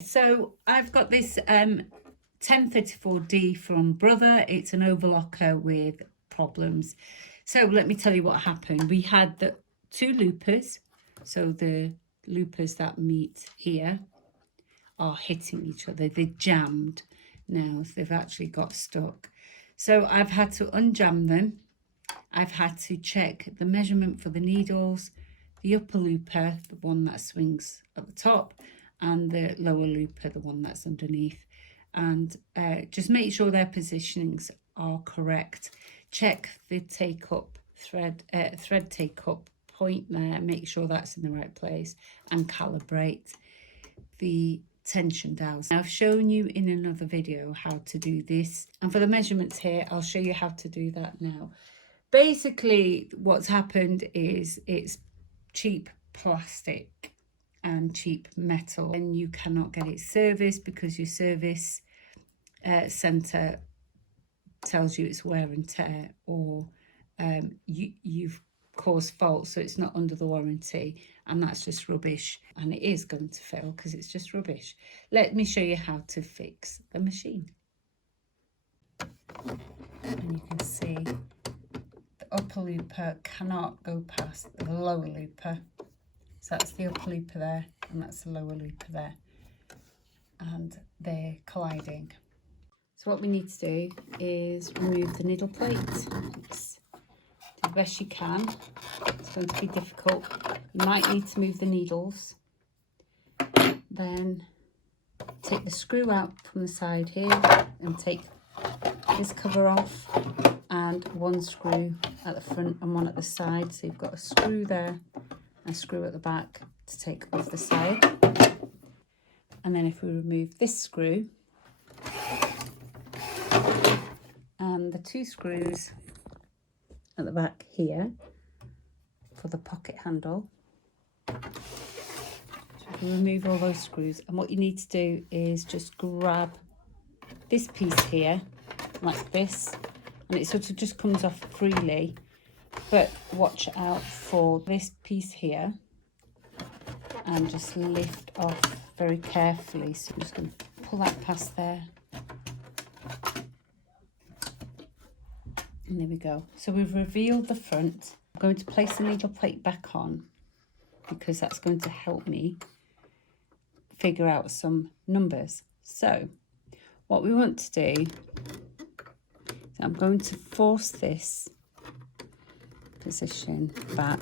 So I've got this 1034D from Brother. It's an overlocker with problems. So let me tell you what happened. We had the two loopers. So the loopers that meet here are hitting each other. They're jammed now. They've actually got stuck. So I've had to unjam them. I've had to check the measurement for the needles, the upper looper, the one that swings at the top, and the lower looper, the one that's underneath. And just make sure their positionings are correct. Check the take-up thread take-up point there. Make sure that's in the right place, and calibrate the tension dials. Now, I've shown you in another video how to do this, and for the measurements here, I'll show you how to do that now. Basically, what's happened is it's cheap plastic and cheap metal, and you cannot get it serviced because your service centre tells you it's wear and tear, or you've caused fault, so it's not under the warranty, and that's just rubbish, and it is going to fail because it's just rubbish. Let me show you how to fix the machine. And you can see the upper looper cannot go past the lower looper. So that's the upper looper there, and that's the lower looper there, and they're colliding. So what we need to do is remove the needle plate. It's the best you can. It's going to be difficult. You might need to move the needles. Then take the screw out from the side here and take this cover off, and one screw at the front and one at the side. So you've got a screw there, a screw at the back to take off the side. And then if we remove this screw and the two screws at the back here for the pocket handle, so you can remove all those screws, and what you need to do is just grab this piece here like this, and it sort of just comes off freely, but watch out for this piece here and just lift off very carefully. So I'm just going to pull that past there, and there we go. So we've revealed the front. I'm going to place the needle plate back on because that's going to help me figure out some numbers. So what we want to do, I'm going to force this position back.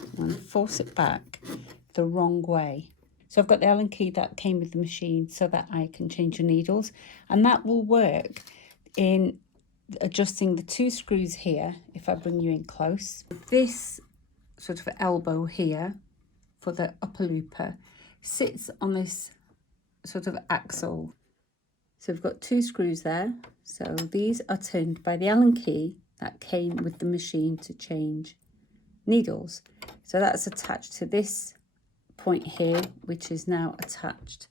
I'm going to force it back the wrong way. So I've got the Allen key that came with the machine so that I can change the needles, and that will work in adjusting the two screws here. If I bring you in close, this sort of elbow here for the upper looper sits on this sort of axle. So we've got two screws there. So these are turned by the Allen key that came with the machine to change needles. So that's attached to this point here, which is now attached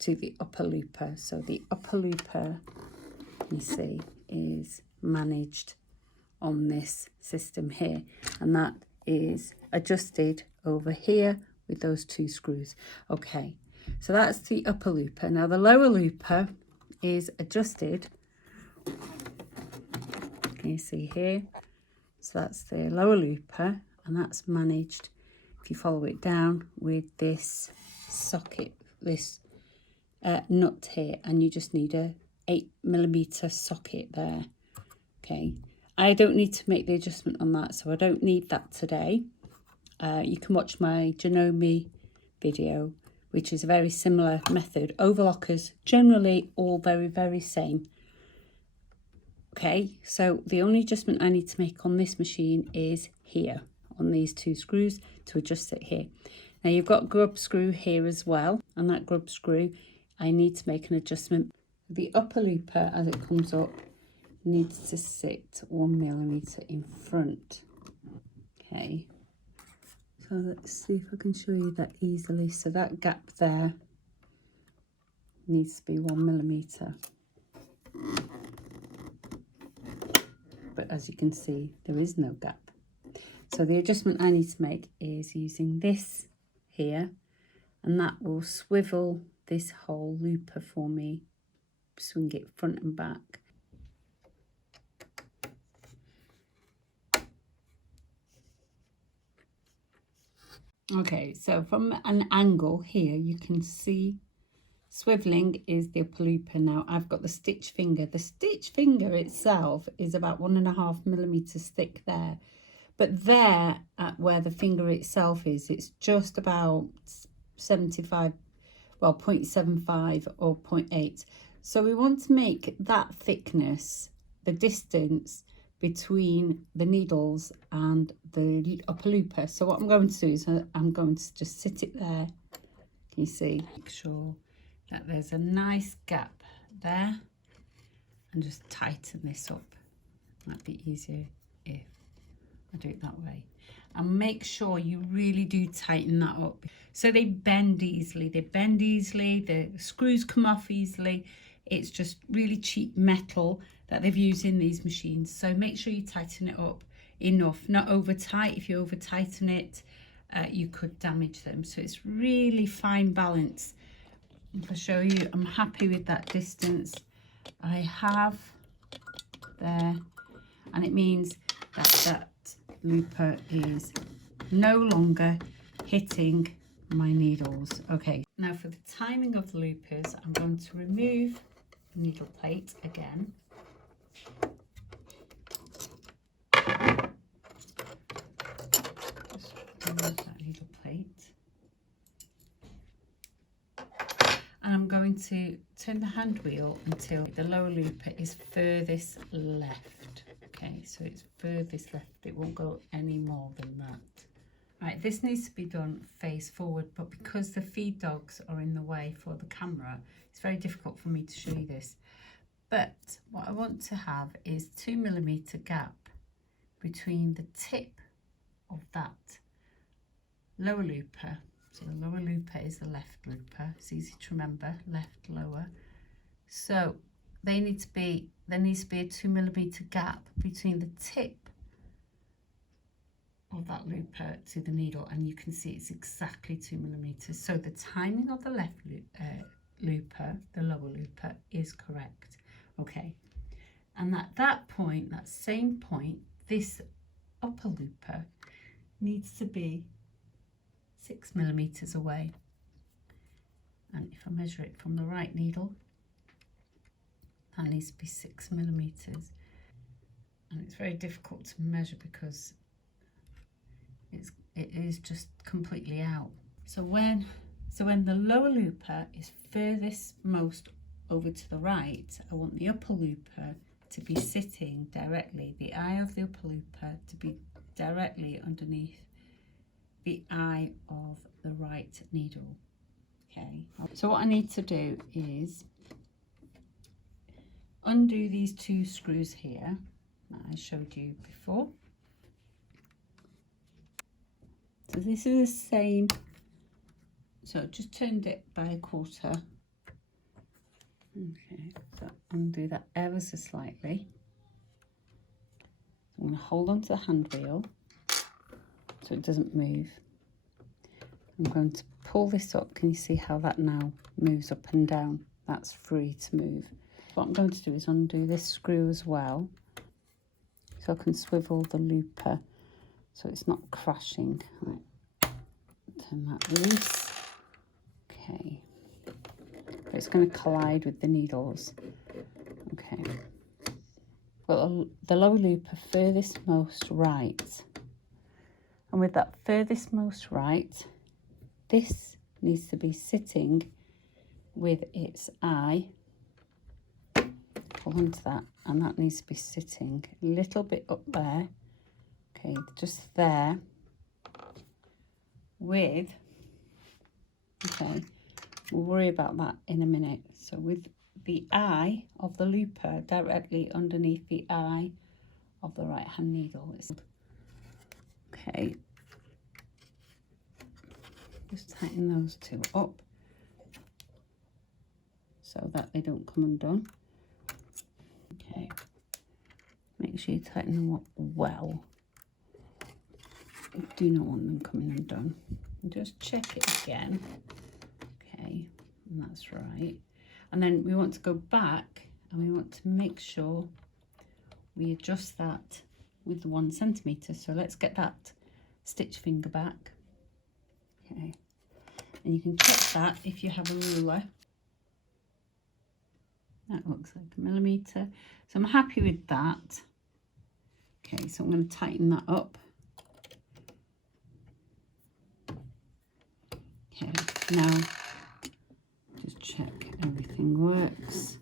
to the upper looper. So the upper looper, you see, is managed on this system here, and that is adjusted over here with those two screws. Okay, so that's the upper looper. Now the lower looper is adjusted. Can you see here? So that's the lower looper, and that's managed, if you follow it down, with this socket, this nut here, and you just need a 8mm socket there. Okay, I don't need to make the adjustment on that, so I don't need that today. You can watch my Janome video, which is a very similar method. Overlockers generally all very same. Okay, so the only adjustment I need to make on this machine is here on these two screws to adjust it here. Now you've got a grub screw here as well, and that grub screw I need to make an adjustment. The upper looper, as it comes up, needs to sit 1mm in front. Okay, so let's see if I can show you that easily. So that gap there needs to be 1mm. But as you can see, there is no gap. So the adjustment I need to make is using this here, and that will swivel this whole looper for me, swing it front and back. Okay, so from an angle here, you can see swiveling is the upper looper. Now I've got the stitch finger. The stitch finger itself is about 1.5 millimeters thick there, but there at where the finger itself is, it's just about 75, well, 0.75 or 0.8. So we want to make that thickness, the distance between the needles and the upper looper. So what I'm going to do is I'm going to just sit it there. Can you see? Make sure that there's a nice gap there, and just tighten this up. Might be easier if I do it that way. And make sure you really do tighten that up so they bend easily. They bend easily, the screws come off easily. It's just really cheap metal that they've used in these machines. So make sure you tighten it up enough, not over tight. If you over tighten it, you could damage them. So it's really fine balance. If I show you, I'm happy with that distance I have there, and it means that that looper is no longer hitting my needles. Okay, now for the timing of the loopers, I'm going to remove the needle plate again. Just remove that needle plate. And I'm going to turn the hand wheel until the lower looper is furthest left. Okay, so it's furthest left. It won't go any more than that. Right, this needs to be done face forward, but because the feed dogs are in the way for the camera, it's very difficult for me to show you this. But what I want to have is 2 millimeter gap between the tip of that lower looper. So the lower looper is the left looper. It's easy to remember, left, lower. So there needs to be a 2 millimeter gap between the tip of that looper to the needle, and you can see it's exactly 2 millimeters. So the timing of the left looper, the lower looper, is correct. Okay, and at that point, that same point, this upper looper needs to be 6 millimeters away. And if I measure it from the right needle, that needs to be 6 millimeters. And it's very difficult to measure because it is just completely out. So when the lower looper is furthest most over to the right, I want the upper looper to be sitting directly, the eye of the upper looper to be directly underneath the eye of the right needle. Okay, so what I need to do is undo these 2 screws here that I showed you before. So this is the same, so I just turned it by 1/4. Okay, so undo that ever so slightly. I'm going to hold on to the hand wheel so it doesn't move. I'm going to pull this up. Can you see how that now moves up and down? That's free to move. What I'm going to do is undo this screw as well, so I can swivel the looper so it's not crashing. Right. Turn that loose. Okay. But it's going to collide with the needles. Okay. Well, the lower looper furthest most right. And with that furthest most right, this needs to be sitting with its eye. Hold on to that, and that needs to be sitting a little bit up there. Okay, just there. With, okay, we'll worry about that in a minute. So with the eye of the looper directly underneath the eye of the right hand needle. Okay, just tighten those 2 up so that they don't come undone. Okay, make sure you tighten them up well. You do not want them coming undone. And just check it again. Okay, and that's right. And then we want to go back and we want to make sure we adjust that with the 1 centimetre. So let's get that stitch finger back. Okay, and you can check that if you have a ruler. That looks like 1 millimetre. So I'm happy with that. Okay, so I'm going to tighten that up. Okay, now just check everything works.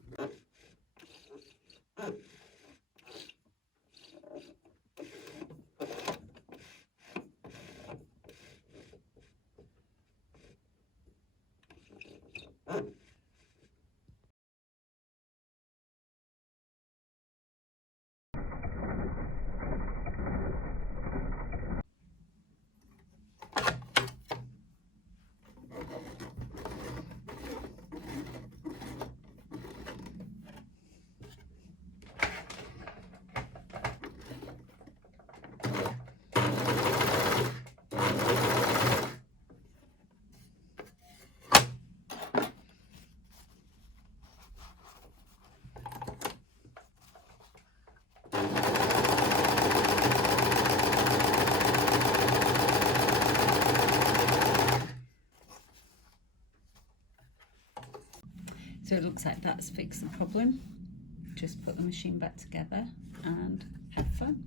So it looks like that's fixed the problem. Just put the machine back together and have fun.